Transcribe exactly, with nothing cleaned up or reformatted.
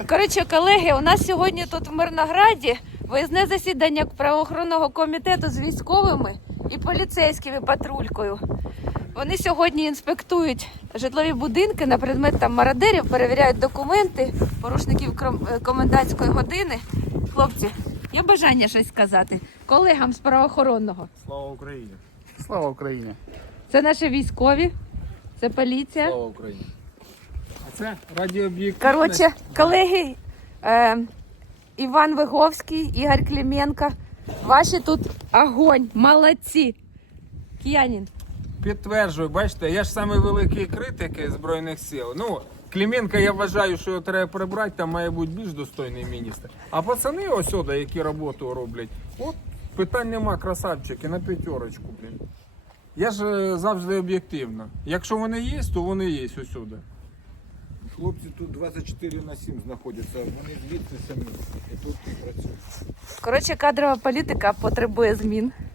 Коротше, колеги, у нас сьогодні тут в Мирнограді виїзне засідання правоохоронного комітету з військовими і поліцейськими патрулькою. Вони сьогодні інспектують житлові будинки на предмет там мародерів, перевіряють документи, порушників комендантської години. Хлопці, є бажання щось сказати колегам з правоохоронного? Слава Україні! Слава Україні! Це наші військові, це поліція. Слава Україні! А це радіооб'єктивність. Коротше, колеги, е, Іван Виговський, Ігор Клименко, ваші тут огонь, молодці. Киянин. Підтверджую, бачите, я ж самий великий критик Збройних сил. Ну, Клименко, я вважаю, що його треба прибрати, там має бути більш достойний міністр. А пацани ось сюди, які роботу роблять, от питань нема, красавчики, на п'ятерочку, блін. Я ж е, завжди об'єктивно. Якщо вони є, то вони є ось сюди. Хлопці тут двадцять чотири на сім знаходяться, вони звідти самі і тут і працюють. Коротше, кадрова політика потребує змін.